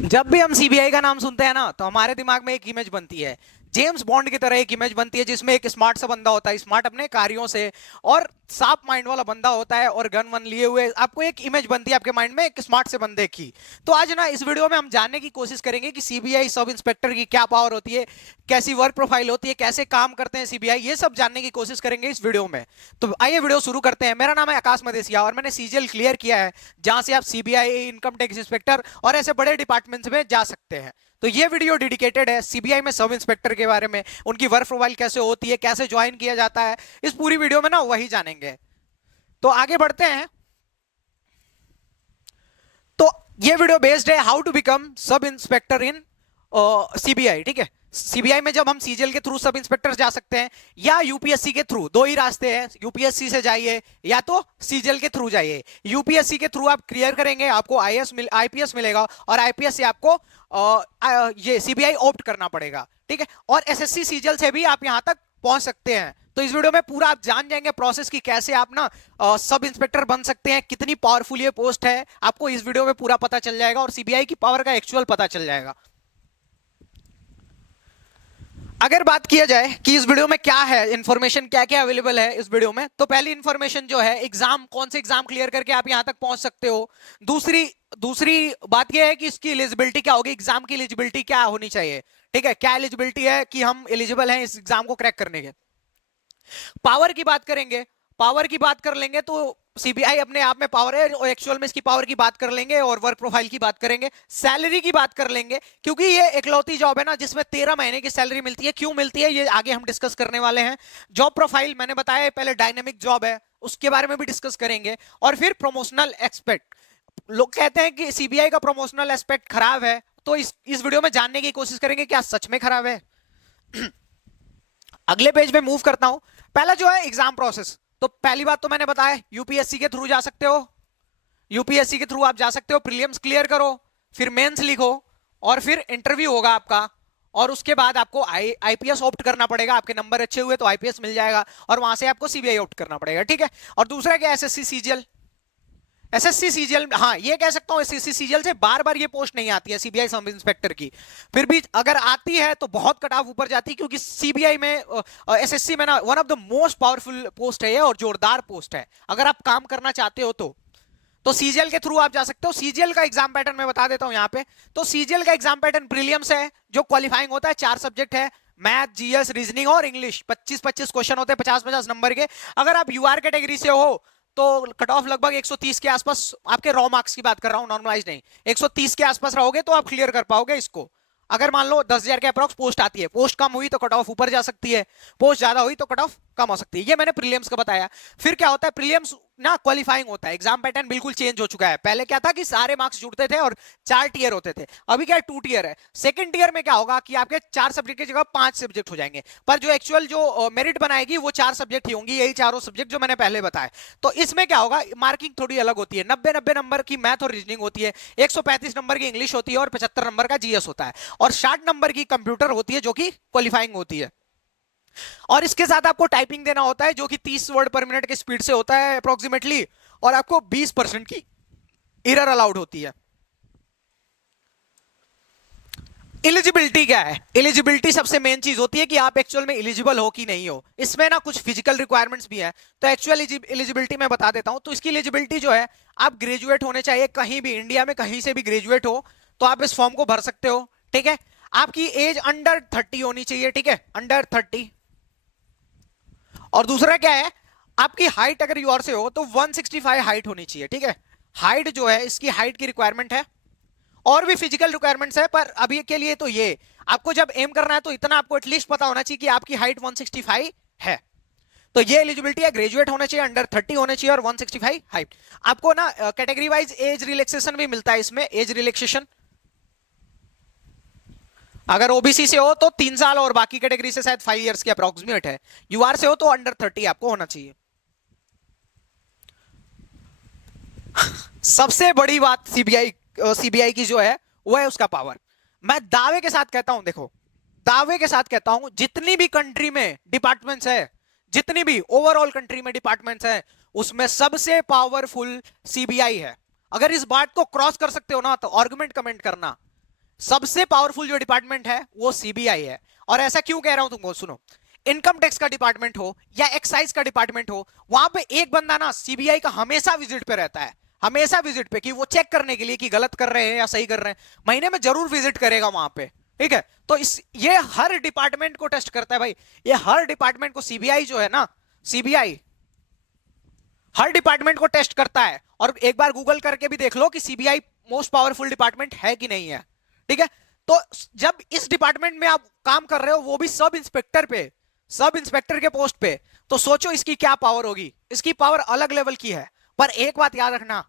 जब भी हम सीबीआई का नाम सुनते हैं ना तो हमारे दिमाग में एक इमेज बनती है। जेम्स बॉन्ड की तरह एक इमेज बनती है जिसमें एक स्मार्ट सा बंदा होता है, स्मार्ट अपने कार्यों से, और साफ माइंड वाला बंदा होता है और गन वन लिए हुए। आपको एक इमेज बनती है आपके माइंड में एक स्मार्ट से बंदे की। तो आज ना इस वीडियो में हम जानने की कोशिश करेंगे कि सीबीआई सब इंस्पेक्टर की क्या पावर होती है, कैसी वर्क प्रोफाइल होती है, कैसे काम करते हैं सीबीआई, ये सब जानने की कोशिश करेंगे इस वीडियो में। तो आइए वीडियो शुरू करते हैं। मेरा नाम है आकाश मदेसिया और मैंने सीजीएल क्लियर किया है, जहां से आप सीबीआई, इनकम टैक्स इंस्पेक्टर और ऐसे बड़े डिपार्टमेंट्स में जा सकते हैं। तो ये वीडियो डेडिकेटेड है सीबीआई में सब इंस्पेक्टर के बारे में, उनकी वर्क प्रोफाइल कैसे होती है, कैसे ज्वाइन किया जाता है। इस पूरी वीडियो में ना वही जानेंगे। तो आगे बढ़ते हैं। तो ये वीडियो बेस्ड है how to become sub inspector in CBI. ठीक है, सीबीआई में जब हम सीजीएल के थ्रू सब इंस्पेक्टर जा सकते हैं या यूपीएससी के थ्रू, दो ही रास्ते हैं। यूपीएससी से जाइए या तो सीजीएल के थ्रू जाइए। यूपीएससी के थ्रू आप क्लियर करेंगे, आपको आईपीएस मिलेगा और आईपीएस से आपको ये सीबीआई ऑप्ट करना पड़ेगा। ठीक है, और एसएससी सीजीएल से भी आप यहां तक पहुंच सकते हैं। तो इस वीडियो में पूरा आप जान जाएंगे प्रोसेस की, कैसे आप ना सब इंस्पेक्टर बन सकते हैं, कितनी पावरफुल ये पोस्ट है, आपको इस वीडियो में पूरा पता चल जाएगा और सीबीआई की पावर का एक्चुअल पता चल जाएगा। अगर बात किया जाए कि इस वीडियो में क्या है इंफॉर्मेशन, क्या क्या अवेलेबल है इस वीडियो में, तो पहली इंफॉर्मेशन जो है एग्जाम, कौन से एग्जाम क्लियर करके आप यहां तक पहुंच सकते हो। दूसरी दूसरी बात यह है कि इसकी एलिजिबिलिटी क्या होगी, एग्जाम की एलिजिबिलिटी क्या होनी चाहिए। ठीक है, क्या एलिजिबिलिटी है कि हम एलिजिबल हैं इस एग्जाम को क्रैक करने के। पावर की बात करेंगे, पावर की बात कर लेंगे तो सीबीआई अपने आप में पावर है, और एक्चुअल में इसकी पावर की बात कर लेंगे और वर्क प्रोफाइल की बात करेंगे। सैलरी की बात कर लेंगे, क्योंकि ये इकलौती जॉब है ना जिसमें 13 महीने की सैलरी मिलती है। क्यों मिलती है ये आगे हम डिस्कस करने वाले हैं। जॉब प्रोफाइल मैंने बताया पहले, डायनेमिक जॉब है, उसके बारे में भी डिस्कस करेंगे। और फिर प्रमोशनल एक्सपेक्ट, लोग कहते हैं कि सीबीआई का प्रमोशनल एस्पेक्ट खराब है, तो इस वीडियो में जानने की कोशिश करेंगे क्या सच में खराब है। अगले पेज पे मूव करता हूं। पहला जो है एग्जाम प्रोसेस, तो पहली बात तो मैंने बताया यूपीएससी के थ्रू जा सकते हो। यूपीएससी के थ्रू आप जा सकते हो, प्रीलिम्स क्लियर करो, फिर मेंस लिखो और फिर इंटरव्यू होगा आपका। और उसके बाद आपको आईपीएस ऑप्ट करना पड़ेगा। आपके नंबर अच्छे हुए तो आईपीएस मिल जाएगा और वहां से आपको सीबीआई ऑप्ट करना पड़ेगा। ठीक है, और दूसरा क्या, एसएससी सीजीएल। एसएससी सीजीएल, हाँ ये कह सकता हूं एसएससी सीजीएल से बार बार ये पोस्ट नहीं आती है सीबीआई सब इंस्पेक्टर की। फिर भी अगर आती है तो बहुत कट ऑफ ऊपर जाती है, क्योंकि सीबीआई में एसएससी में ना one of the most powerful post है और जोरदार पोस्ट है। अगर आप काम करना चाहते हो तो सीजीएल के थ्रू आप जा सकते हो। सीजीएल का एग्जाम पैटर्न मैं बता देता हूं यहाँ पे। तो सीजीएल का एग्जाम पैटर्न प्रीलिम्स है, जो क्वालिफाइंग होता है, 4 सब्जेक्ट है, मैथ, जीएस, रीजनिंग और इंग्लिश। 25-25 क्वेश्चन होते हैं, 50-50 नंबर के। अगर आप यूआर कैटेगरी से हो तो कट ऑफ लगभग 130 के आसपास, आपके रॉ मार्क्स की बात कर रहा हूं, नॉर्मलाइज नहीं, 130 के आसपास रहोगे तो आप क्लियर कर पाओगे इसको। अगर मान लो 10,000 के अप्रॉक्स पोस्ट आती है, पोस्ट कम हुई तो कट ऑफ ऊपर जा सकती है, पोस्ट ज्यादा हुई तो कट ऑफ कम हो सकती है। ये मैंने प्रीलिम्स का बताया। फिर क्या होता है, प्रीलिम्स ना क्वालिफाइंग होता है। एग्जाम पैटर्न बिल्कुल चेंज हो चुका है। पहले क्या था कि सारे मार्क्स जुड़ते थे और 4 टीयर होते थे, अभी क्या है 2 टीयर है। सेकंड टीयर में क्या होगा कि आपके 4 सब्जेक्ट की जगह 5 सब्जेक्ट हो जाएंगे, पर जो एक्चुअल जो मेरिट बनाएगी वो 4 सब्जेक्ट ही होंगी, यही चारों सब्जेक्ट जो मैंने पहले बताया। तो इसमें क्या होगा, मार्किंग थोड़ी अलग होती है। 90-90 नंबर की मैथ और रीजनिंग होती है, 135 नंबर की इंग्लिश होती है और 75 नंबर का जीएस होता है, और 60 नंबर की कंप्यूटर होती है जो कि क्वालिफाइंग होती है। और इसके साथ आपको टाइपिंग देना होता है, जो कि 30 वर्ड पर मिनट की स्पीड से होता है अप्रोक्सीमेटली, और आपको 20% की एरर अलाउड होती है। एलिजिबिलिटी क्या है, एलिजिबिलिटी सबसे मेन चीज होती है कि आप एक्चुअल में एलिजिबल हो कि नहीं हो। इसमें ना कुछ फिजिकल रिक्वायरमेंट्स भी है, तो एक्चुअल एलिजिबिलिटी मैं बता देता हूं। तो इसकी एलिजिबिलिटी जो है, आप ग्रेजुएट होने चाहिए, कहीं भी इंडिया में कहीं से भी ग्रेजुएट हो तो आप इस फॉर्म को भर सकते हो। ठीक है, आपकी एज अंडर 30 होनी चाहिए। ठीक है, अंडर 30। और दूसरा क्या है, आपकी हाइट अगर यूआर से हो तो 165 हाइट होनी चाहिए। ठीक है, हाइट जो है इसकी हाइट की रिक्वायरमेंट है, और भी फिजिकल रिक्वायरमेंट्स है, पर अभी के लिए तो ये आपको जब एम करना है तो इतना आपको एटलीस्ट पता होना चाहिए कि आपकी हाइट 165 है। तो ये एलिजिबिलिटी है, ग्रेजुएट होना चाहिए, अंडर 30 होने चाहिए और 165 हाइट। आपको ना कैटेगरी वाइज एज रिलैक्सेशन भी मिलता है इसमें, एज रिलैक्सेशन। अगर ओबीसी से हो तो 3 साल, और बाकी कैटेगरी से शायद 5 इयर्स की अप्रोक्सीमेट है। यूआर से हो तो अंडर 30 आपको होना चाहिए। सबसे बड़ी बात सीबीआई की जो है वो है उसका पावर। मैं दावे के साथ कहता हूं, देखो दावे के साथ कहता हूं, जितनी भी कंट्री में डिपार्टमेंट्स है, जितनी भी ओवरऑल कंट्री में डिपार्टमेंट्स है, उसमें सबसे पावरफुल सीबीआई है। अगर इस बात को क्रॉस कर सकते हो ना तो आर्गुमेंट कमेंट करना। सबसे पावरफुल जो डिपार्टमेंट है वो सीबीआई है। और ऐसा क्यों कह रहा हूं तुमको, सुनो। इनकम टैक्स का डिपार्टमेंट हो या एक्साइज का डिपार्टमेंट हो, वहां पे एक बंदा ना सीबीआई का हमेशा विजिट पे रहता है, हमेशा विजिट पे, कि वो चेक करने के लिए कि गलत कर रहे हैं या सही कर रहे हैं। महीने में जरूर विजिट करेगा वहां पे, ठीक है। तो ये हर डिपार्टमेंट को टेस्ट करता है भाई, ये हर डिपार्टमेंट को, सीबीआई जो है ना, सीबीआई हर डिपार्टमेंट को टेस्ट करता है। और एक बार गूगल करके भी देख लो कि सीबीआई मोस्ट पावरफुल डिपार्टमेंट है कि नहीं है, ठीक है। तो जब इस डिपार्टमेंट में आप काम कर रहे हो, वो भी सब इंस्पेक्टर पे, सब इंस्पेक्टर के पोस्ट पे, तो सोचो इसकी क्या पावर होगी। इसकी पावर अलग लेवल की है। पर एक बात याद रखना,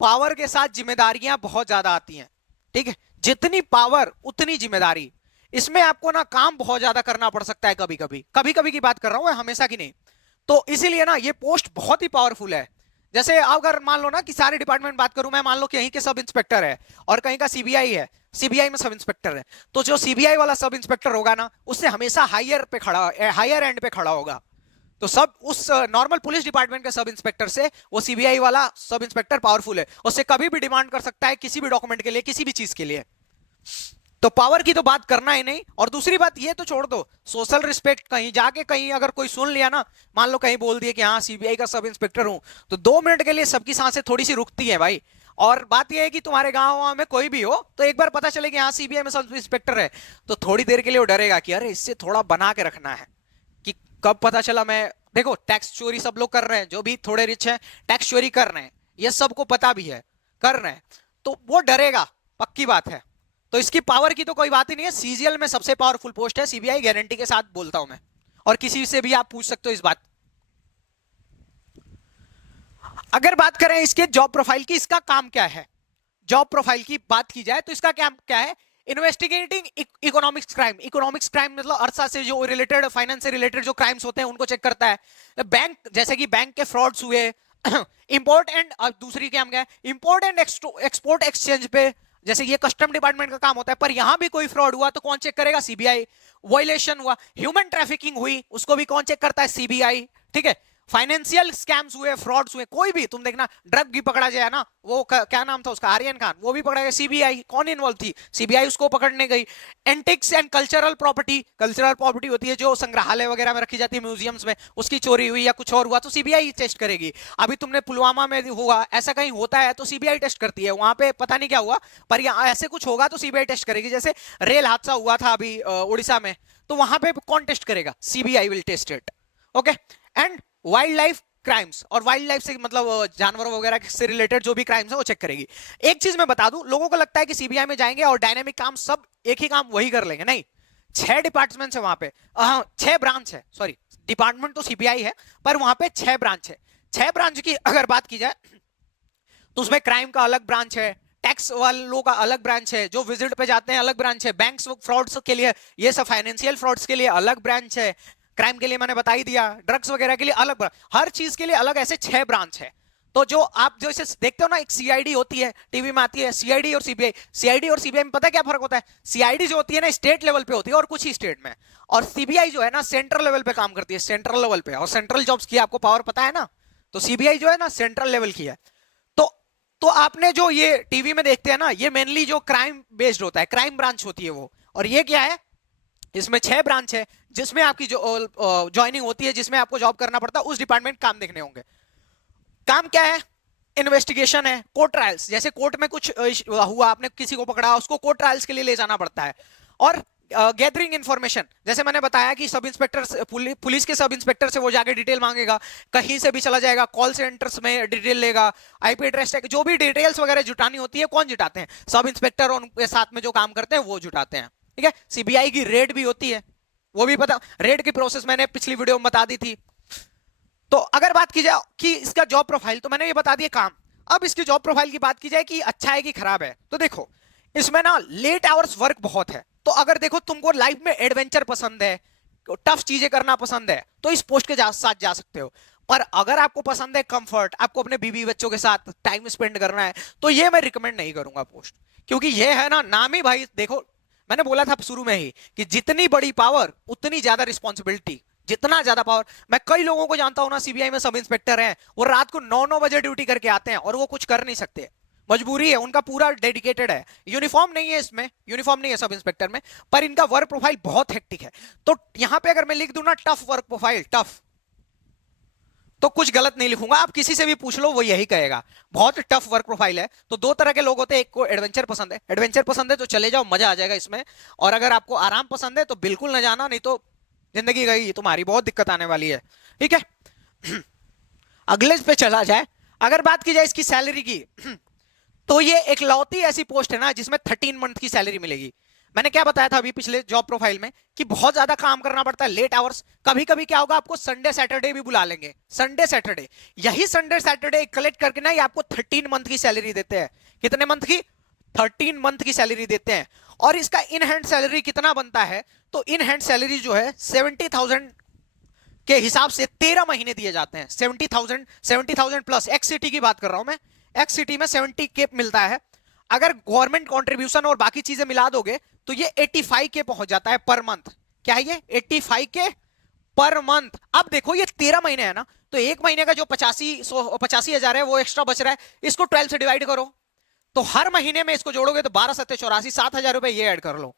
पावर के साथ जिम्मेदारियां बहुत ज्यादा आती हैं, ठीक है। जितनी पावर उतनी जिम्मेदारी। इसमें आपको ना काम बहुत ज्यादा करना पड़ सकता है, कभी कभी, कभी कभी की बात कर रहा हूं, हमेशा की नहीं। तो इसीलिए ना ये पोस्ट बहुत ही पावरफुल है। जैसे अगर मान लो ना कि सारे डिपार्टमेंट बात करूं मैं, मान लो कि यहीं के सब इंस्पेक्टर है और कहीं का सीबीआई है, सीबीआई में सब इंस्पेक्टर है, तो जो सीबीआई वाला सब इंस्पेक्टर होगा ना, उससे हमेशा हायर पे खड़ा, हायर एंड पे खड़ा होगा। तो सब उस नॉर्मल पुलिस डिपार्टमेंट के सब इंस्पेक्टर से वो सीबीआई वाला सब इंस्पेक्टर पावरफुल है, उससे कभी भी डिमांड कर सकता है किसी भी डॉक्यूमेंट के लिए, किसी भी चीज के लिए। तो पावर की तो बात करना ही नहीं। और दूसरी बात ये तो छोड़ दो, सोशल रिस्पेक्ट, कहीं जाके कहीं अगर कोई सुन लिया ना, मान लो कहीं बोल दिया कि हाँ सीबीआई का सब इंस्पेक्टर हूं, तो 2 मिनट के लिए सबकी सांसें थोड़ी सी रुकती है भाई। और बात यह है कि तुम्हारे गांव में कोई भी हो, तो एक बार पता चले कि हाँ सीबीआई में सब इंस्पेक्टर है, तो थोड़ी देर के लिए वो डरेगा कि अरे इससे थोड़ा बना के रखना है, कि कब पता चला मैं, देखो टैक्स चोरी सब लोग कर रहे हैं, जो भी थोड़े रिच हैं टैक्स चोरी कर रहे हैं, ये सबको पता भी है, कर रहे हैं, तो वो डरेगा, पक्की बात है। तो इसकी पावर की तो कोई बात ही नहीं है। सीजीएल में सबसे पावरफुल पोस्ट है सीबीआई, गारंटी के साथ बोलता हूं मैं, और किसी से भी आप पूछ सकते हो इस बात। अगर बात करें इसके जॉब प्रोफाइल की, इसका काम क्या है, जॉब प्रोफाइल की बात की जाए तो इसका काम क्या है, investigating economics crime. Economics crime मतलब अरसा से जो रिलेटेड, फाइनेंस से रिलेटेड जो क्राइम्स होते हैं उनको चेक करता है। बैंक, जैसे कि बैंक के फ्रॉड्स हुए, इंपोर्ट एंड, दूसरी क्या है, इंपोर्ट एंड एक्सपोर्ट एक्सचेंज पे, जैसे ये कस्टम डिपार्टमेंट का काम होता है, पर यहां भी कोई फ्रॉड हुआ तो कौन चेक करेगा, सीबीआई। वायलेशन हुआ, ह्यूमन ट्रैफिकिंग हुई, उसको भी कौन चेक करता है, सीबीआई, ठीक है। फाइनेंशियल स्कैम्स हुए, फ्रॉड्स हुए, कोई भी तुम देखना, ड्रग भी पकड़ा जाए ना, वो क्या नाम था उसका, आर्यन खान, वो भी पकड़ा गया, सीबीआई कौन इन्वॉल्व थी, सीबीआई उसको पकड़ने गई। Antics and cultural property, cultural property होती है जो संग्रहालय वगैरह में रखी जाती है, म्यूजियम्स में, उसकी चोरी हुई या कुछ और हुआ तो सीबीआई टेस्ट करेगी। अभी तुमने पुलवामा में हुआ, ऐसा कहीं होता है तो सीबीआई टेस्ट करती है, वहां पे पता नहीं क्या हुआ, पर यहाँ ऐसे कुछ होगा तो सीबीआई टेस्ट करेगी। जैसे रेल हादसा हुआ था अभी उड़ीसा में, तो वहां पे कौन टेस्ट करेगा, CBI will test it, okay. And wild life crimes, और वाइल्ड लाइफ से मतलब जानवरों वगैरह से रिलेटेड जो भी क्राइम्स है वो चेक करेगी। एक चीज मैं बता दूं, लोगों को लगता है कि सीबीआई में जाएंगे और डायनेमिक काम सब एक ही काम वही कर लेंगे, नहीं। 6 डिपार्टमेंट है वहां पे, 6 ब्रांच है, सॉरी, डिपार्टमेंट तो सीबीआई है पर वहां पे 6 ब्रांच है। 6 ब्रांच की अगर बात की जाए तो उसमें क्राइम का अलग ब्रांच है, टैक्स वालों का अलग ब्रांच है, जो विजिट पे जाते हैं अलग ब्रांच है, बैंक फ्रॉड्स के लिए, ये सब फाइनेंशियल फ्रॉड्स के लिए अलग ब्रांच है, क्राइम के लिए मैंने बता ही दिया, ड्रग्स वगैरह के लिए अलग ब्रांच, हर चीज के लिए अलग, ऐसे 6 ब्रांच है। तो जो आप जो इसे देखते हो ना, एक सीआईडी होती है, टीवी में आती है, सीआईडी और सीबीआई। सीआईडी और सीबीआई में पता है क्या फर्क होता है, सीआईडी जो होती है ना स्टेट लेवल पे होती है और कुछ ही स्टेट में, और सीबीआई जो है ना सेंट्रल लेवल पे काम करती है, सेंट्रल लेवल पे, और सेंट्रल जॉब्स की आपको पावर पता है ना, तो सीबीआई जो है ना सेंट्रल लेवल की है। तो तो आपने जो ये टीवी में देखते हैं ना, ये मेनली जो क्राइम बेस्ड होता है, क्राइम ब्रांच होती है वो, और ये क्या है, इसमें 6 ब्रांच है जिसमें आपकी जो ज्वाइनिंग होती है, जिसमें आपको जॉब करना पड़ता है, उस डिपार्टमेंट काम देखने होंगे। काम क्या है, इन्वेस्टिगेशन है, कोर्ट ट्रायल्स, जैसे कोर्ट में कुछ हुआ, आपने किसी को पकड़ा, उसको कोर्ट ट्रायल्स के लिए ले जाना पड़ता है। और गैदरिंग इंफॉर्मेशन, जैसे मैंने बताया कि सब इंस्पेक्टर, पुलिस के सब इंस्पेक्टर से वो जाके डिटेल मांगेगा, कहीं से भी चला जाएगा, कॉल सेंटर्स में डिटेल लेगा, आईपी एड्रेस, जो भी डिटेल्स वगैरह जुटानी होती है, कौन जुटाते हैं, सब इंस्पेक्टर और उनके साथ में जो काम करते हैं वो जुटाते हैं, ठीक है। सीबीआई की रेड भी होती है, वो भी पता, रेड की प्रोसेस मैंने पिछली वीडियो में बता दी थी। तो अगर बात की जाए कि इसका जॉब प्रोफाइल, तो मैंने ये बता दिया काम। अब इसकी जॉब प्रोफाइल की बात की जाए कि अच्छा है कि खराब है, तो देखो इसमें ना लेट आवर्स वर्क बहुत है। तो अगर देखो तुमको लाइफ में एडवेंचर पसंद है, टफ चीजें करना पसंद है, तो इस पोस्ट के साथ जा सकते हो। पर अगर आपको पसंद है कंफर्ट, आपको अपने बीवी बच्चों के साथ टाइम स्पेंड करना है, तो ये मैं रिकमेंड नहीं करूंगा पोस्ट, क्योंकि ये है ना नाम ही भाई, देखो मैंने बोला था शुरू में ही कि जितनी बड़ी पावर उतनी ज्यादा रिस्पॉन्सिबिलिटी, जितना ज्यादा पावर। मैं कई लोगों को जानता हूं ना सीबीआई में सब इंस्पेक्टर हैं, वो रात को 9-9 बजे ड्यूटी करके आते हैं और वो कुछ कर नहीं सकते, मजबूरी है, उनका पूरा डेडिकेटेड है। यूनिफॉर्म नहीं है इसमें, यूनिफॉर्म नहीं है सब इंस्पेक्टर में, पर इनका वर्क प्रोफाइल बहुत हेक्टिक है। तो यहां पे अगर मैं लिख दूं ना टफ वर्क प्रोफाइल, टफ, तो कुछ गलत नहीं लिखूंगा, आप किसी से भी पूछ लो वो यही कहेगा, बहुत टफ वर्क प्रोफाइल है। तो दो तरह के लोग होते हैं, एक को एडवेंचर पसंद है, एडवेंचर पसंद है तो चले जाओ, मजा आ जाएगा इसमें। और अगर आपको आराम पसंद है तो बिल्कुल ना जाना, नहीं तो जिंदगी गई तुम्हारी, बहुत दिक्कत आने वाली है। ठीक है। अगले पे चला जाए, अगर बात की जाए इसकी सैलरी की, तो ये एक लौती ऐसी पोस्ट है ना जिसमें 13 मंथ की सैलरी मिलेगी। मैंने क्या बताया था अभी पिछले जॉब प्रोफाइल में कि बहुत ज्यादा काम करना पड़ता है, लेट आवर्स, कभी कभी क्या होगा आपको संडे सैटरडे भी बुला लेंगे, संडे सैटरडे, यही संडे सैटरडे कलेक्ट करके ना ये आपको 13 मंथ की सैलरी देते हैं। कितने मंथ की? 13 मंथ की सैलरी देते हैं। और इसका इन हैंड सैलरी कितना बनता है? तो इन हैंड सैलरी जो है 70,000 के हिसाब से 13 महीने दिए जाते हैं। 70,000 प्लस, एक्स सिटी की बात कर रहा हूं मैं, एक्स सिटी में 70 के मिलता है। अगर गवर्नमेंट कंट्रीब्यूशन और बाकी चीजें मिला दोगे तो ये 85 के पहुंच जाता है पर मंथ। क्या है ये? 85 के पर मंथ। अब देखो ये 13 महीने है ना, तो एक महीने का जो 85,000 है वो एक्स्ट्रा बच रहा है, इसको 12 से डिवाइड करो, तो हर महीने में इसको जोड़ोगे तो 12 सत्ते 84, 7,000 रुपए ये ऐड कर लो,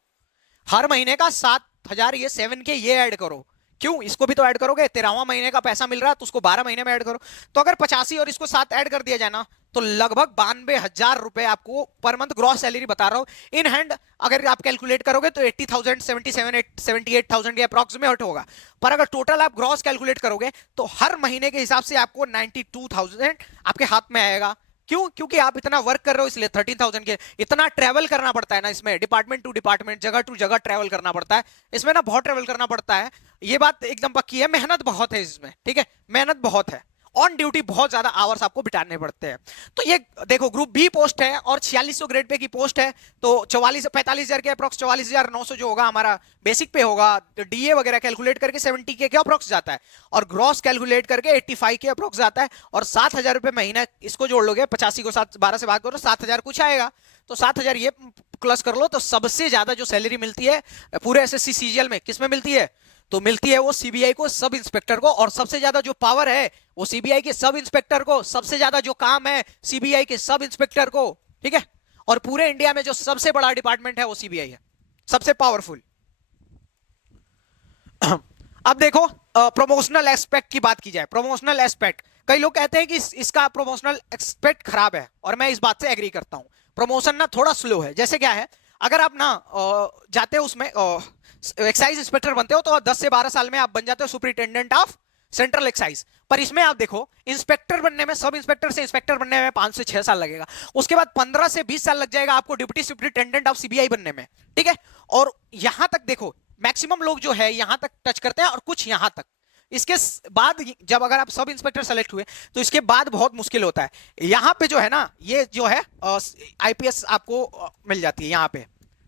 हर महीने का 7,000, ये 7 के ये ऐड करो। क्यों? इसको भी तो ऐड करोगे, 13वां महीने का पैसा मिल रहा है तो उसको 12 महीने में ऐड करो। तो अगर 85 और इसको 7 ऐड कर दिया जाए ना, तो लगभग 92,000 रुपए आपको पर मंथ ग्रॉस सैलरी बता रहा हूं इन हैंड। अगर आप कैलकुलेट करोगे तो 80,000, 78,000 के अप्रॉक्सिमेट होगा। पर अगर टोटल आप ग्रॉस कैलकुलेट करोगे तो हर महीने के हिसाब से आपको 92,000 आपके हाथ में आएगा। क्यों? क्योंकि आप इतना वर्क कर रहे हो इसलिए 13,000 के। इतना ट्रैवल करना पड़ता है ना इसमें, डिपार्टमेंट टू डिपार्टमेंट, जगह टू जगह ट्रैवल करना पड़ता है इसमें ना, बहुत ट्रैवल करना पड़ता है। ये बात एकदम पक्की है, मेहनत बहुत है इसमें। ठीक है, मेहनत बहुत है, ऑन ड्यूटी बहुत ज्यादा आवर्स आपको बिताने पड़ते हैं। तो ये देखो ग्रुप बी पोस्ट है और 4600 ग्रेड पे की पोस्ट है, तो 45,000 के अप्रोक्स 44,900 जो होगा हमारा बेसिक पे होगा। डीए वगैरह कैलकुलेट करके 70 के अप्रोक्स जाता है, और ग्रॉस कैलकुलेट करके 85 के अप्रोक्स जाता है। और 7,000 रुपए महीना इसको जोड़ लोगे, 85 को 12 से भाग करो, 7,000 कुछ आएगा, तो 7,000 ये प्लस कर लो। तो सबसे ज्यादा जो सैलरी मिलती है पूरे एसएससी सीजीएल में किस में मिलती है? तो मिलती है वो सीबीआई को, सब इंस्पेक्टर को। और सबसे ज्यादा जो पावर है वो सीबीआई के सब इंस्पेक्टर को, सबसे ज्यादा जो काम है सीबीआई के सब इंस्पेक्टर को। ठीक है, और पूरे इंडिया में जो सबसे बड़ा डिपार्टमेंट है वो सीबीआई है, सबसे पावरफुल। अब देखो प्रमोशनल एस्पेक्ट की बात की जाए, प्रमोशनल एस्पेक्ट, कई लोग कहते हैं कि इसका प्रमोशनल एस्पेक्ट खराब है, और मैं इस बात से एग्री करता हूं। प्रमोशन ना थोड़ा स्लो है। जैसे क्या है, अगर आप ना जाते हो उसमें एक्साइज इंस्पेक्टर बनते हो तो 10 से 12 साल में आप बन जाते हो सुपरिटेंडेंट ऑफ सेंट्रल एक्साइज। पर इसमें आप देखो इंस्पेक्टर बनने में, सब इंस्पेक्टर से इंस्पेक्टर बनने में 5 से 6 साल लगेगा, उसके बाद 15 से 20 साल लग जाएगा आपको डिप्टी सुपरिटेंडेंट ऑफ सीबीआई बनने में। ठीक है, और यहां तक देखो मैक्सिमम लोग जो है यहां तक टच करते हैं, और कुछ यहां तक। इसके बाद जब अगर आप सब इंस्पेक्टर सेलेक्ट हुए तो इसके बाद बहुत मुश्किल होता है। यहां पे जो है ना, ये जो है आईपीएस आपको मिल जाती है यहां पे।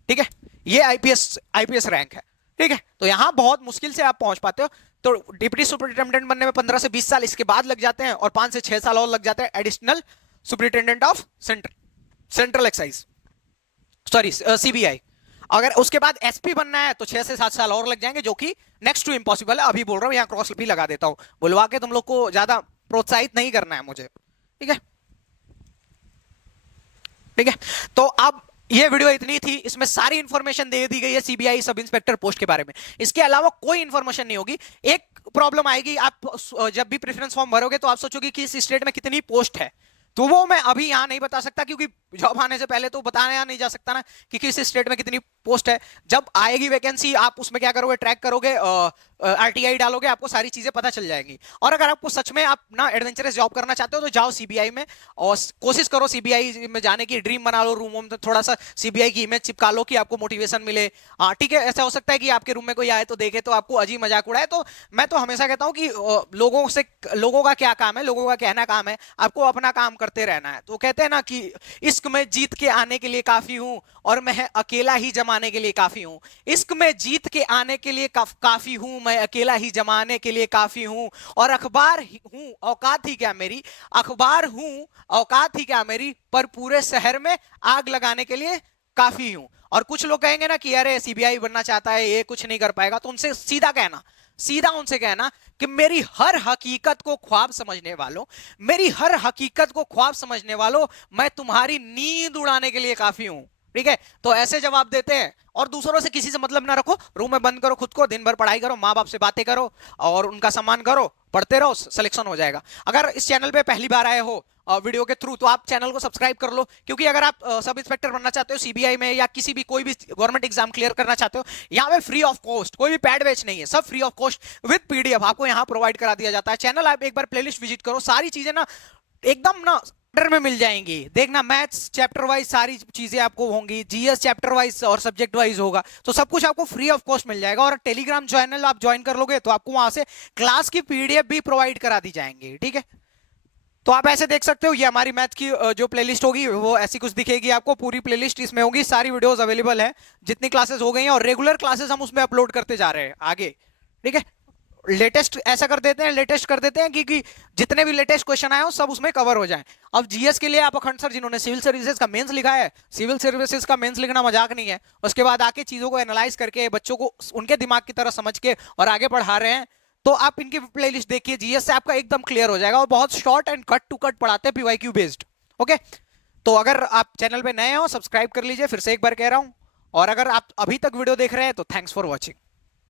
ठीक है, ये आईपीएस रैंक है। ठीक है, तो यहां बहुत मुश्किल से आप पहुंच पाते हो। तो डिप्टी सुपरिटेंडेंट बनने में 15 से 20 साल इसके बाद लग जाते हैं, और 5 से 6 साल और लग जाते हैं additional superintendent of central excise, sorry CBI. अगर उसके बाद एसपी बनना है तो 6 से 7 साल और लग जाएंगे, जो कि नेक्स्ट टू इम्पॉसिबल है। अभी बोल रहा हूं, यहां क्रॉस भी लगा देता हूं, बुलवा के तुम लोग को ज्यादा प्रोत्साहित नहीं करना है मुझे। ठीक है, ठीक है, तो अब ये वीडियो इतनी थी, इसमें सारी इंफॉर्मेशन दे दी गई है सीबीआई सब इंस्पेक्टर पोस्ट के बारे में। इसके अलावा कोई इंफॉर्मेशन नहीं होगी। एक प्रॉब्लम आएगी, आप जब भी प्रेफरेंस फॉर्म भरोगे तो आप सोचोगे कि इस स्टेट में कितनी पोस्ट है, तो वो मैं अभी यहां नहीं बता सकता, क्योंकि जॉब आने से पहले तो बताया नहीं जा सकता ना कि किस स्टेट में कितनी पोस्ट है। जब आएगी वैकेंसी आप उसमें क्या करोगे, ट्रैक करोगे, आरटीआई डालोगे, आपको सारी चीजें पता चल जाएंगी। और अगर आपको सच में आप ना एडवेंचरस जॉब करना चाहते हो तो जाओ सीबीआई में, और कोशिश करो सीबीआई में जाने की, ड्रीम बना लो, रूम में थोड़ा सा सीबीआई की इमेज चिपका लो कि आपको मोटिवेशन मिले। ठीक है, ऐसा हो सकता है कि आपके रूम में कोई आए तो देखे तो आपको अजीब मजाक उड़ाए। तो मैं तो हमेशा कहता हूं कि लोगों का क्या काम है, लोगों का कहना काम है, आपको अपना काम करते रहना है। तो कहते हैं ना कि इश्क में जीत के आने के लिए काफी हूं, और मैं अकेला ही जमाने के लिए काफी हूं। इश्क में जीत के आने के लिए काफी हूं, मैं अकेला ही जमाने के लिए काफी हूं। और अखबार हूं, औकात ही क्या मेरी, अखबार हूं, औकात ही क्या मेरी, पर पूरे शहर में आग लगाने के लिए काफी हूं। और कुछ लोग कहेंगे ना कि अरे सीबीआई बनना चाहता है, ये कुछ नहीं कर पाएगा, तो उनसे सीधा उनसे कहना कि मेरी हर हकीकत को ख्वाब समझने वालों, मेरी हर हकीकत को ख्वाब समझने वालों, मैं तुम्हारी नींद उड़ाने के लिए काफी हूं। ठीक है, तो ऐसे जवाब देते हैं। और दूसरों से किसी से मतलब ना रखो, रूम में बंद करो खुद को, दिन भर पढ़ाई करो, माँ बाप से बातें करो और उनका सम्मान करो, पढ़ते रहो, सिलेक्शन हो जाएगा। अगर इस चैनल पे पहली बार आए हो वीडियो के थ्रू, तो आप चैनल को सब्सक्राइब कर लो, क्योंकि अगर आप सब इंस्पेक्टर बनना चाहते हो सीबीआई में, या किसी भी कोई भी गवर्नमेंट एग्जाम क्लियर करना चाहते हो, यहाँ पे फ्री ऑफ कॉस्ट, कोई भी पैड बैच नहीं है, सब free of cost with PDF आपको यहाँ प्रोवाइड करा दिया जाता है। चैनल आप एक बार प्लेलिस्ट विजिट करो, सारी चीजें ना एकदम ना में मिल जाएंगी। देखना, मैथ्स चैप्टर वाइज सारी चीजें आपको होंगी, जीएस चैप्टर वाइज और सब्जेक्ट वाइज होगा, तो सब कुछ आपको फ्री ऑफ कॉस्ट मिल जाएगा। और टेलीग्राम चैनल आप ज्वाइन कर लोगे तो आपको वहां से क्लास की पीडीएफ भी प्रोवाइड करा दी जाएंगी। ठीक है, तो आप ऐसे देख सकते हो, ये हमारी मैथ की जो प्लेलिस्ट होगी वो ऐसी कुछ दिखेगी आपको, पूरी प्लेलिस्ट इसमें होगी, सारी वीडियोस अवेलेबल है, जितनी क्लासेस हो गई हैं, और रेगुलर क्लासेस हम उसमें अपलोड करते जा रहे हैं आगे। ठीक है, लेटेस्ट ऐसा कर देते हैं, लेटेस्ट कर देते हैं कि जितने भी लेटेस्ट क्वेश्चन आए हो सब उसमें कवर हो जाए। अब जीएस के लिए आप अखंड सर जिन्होंने सिविल सर्विसेज का मेंस लिखा है, सिविल सर्विसेज का मेंस लिखना मजाक नहीं है, उसके बाद आके चीजों को एनालाइज करके बच्चों को उनके दिमाग की तरह समझ के और आगे पढ़ा रहे हैं, तो आप इनकी प्लेलिस्ट देखिए, जीएस से आपका एकदम क्लियर हो जाएगा, और बहुत short and cut to cut पढ़ाते हैं पीवाईक्यू बेस्ड। ओके, तो अगर आप चैनल पे नए हो सब्सक्राइब कर लीजिए, फिर से एक बार कह रहा हूं, और अगर आप अभी तक वीडियो देख रहे हैं तो थैंक्स फॉर वॉचिंग।